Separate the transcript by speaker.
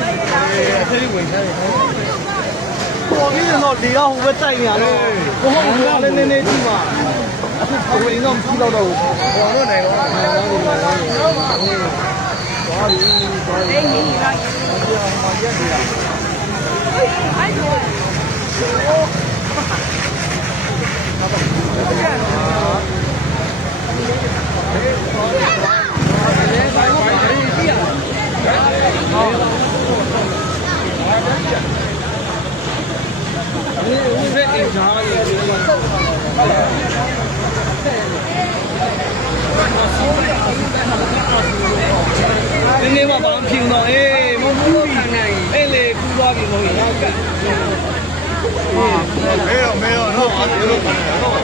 Speaker 1: ဟိုကြီးကတော့လေတော့ဟိုပဲတိုက်နေရတော့ဟိုဟိုလေးနေနေကြည့်ပါအခုခေါ်ရင်တော့မကြည့်တော့တော့ဘူးဟိုတော့နိုင်တော့ဟိုတော့နိုင်တော့ဟိုတော့ဘာလို့ဘာလို့အေးနေရတယ်ဟိုကြီးကမှရက်နေတာအဲ့ဒါဘူးဦးဦးဆက်အိမ်ချားရေးမှာဟုတ်လားနေမှာပါအဖြစ်တော့အေးမဟုတ်ဘူးအဲ့လေကူးသွားပြီမဟုတ်ရောက်ကဲမေရောမေရောနော်အဲ့လို